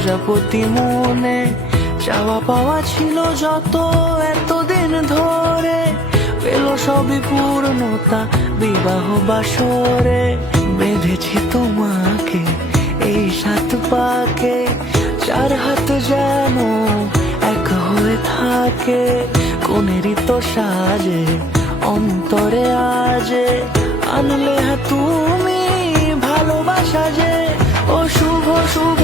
প্রজাপতি মনে চাওয়া পাওয়া ছিল যত এতদিন ধরে, পেল সবই পূর্ণতা বিবাহ বাসরে। বেঁধেছি তোমাকে এই 7 পাকে, 4 হাত যেন এক হয়ে থাকে। কোনেরই তো সাজে অন্তরে আজে আনলে তুমি ভালোবাসা যে। ও শুভ শুভ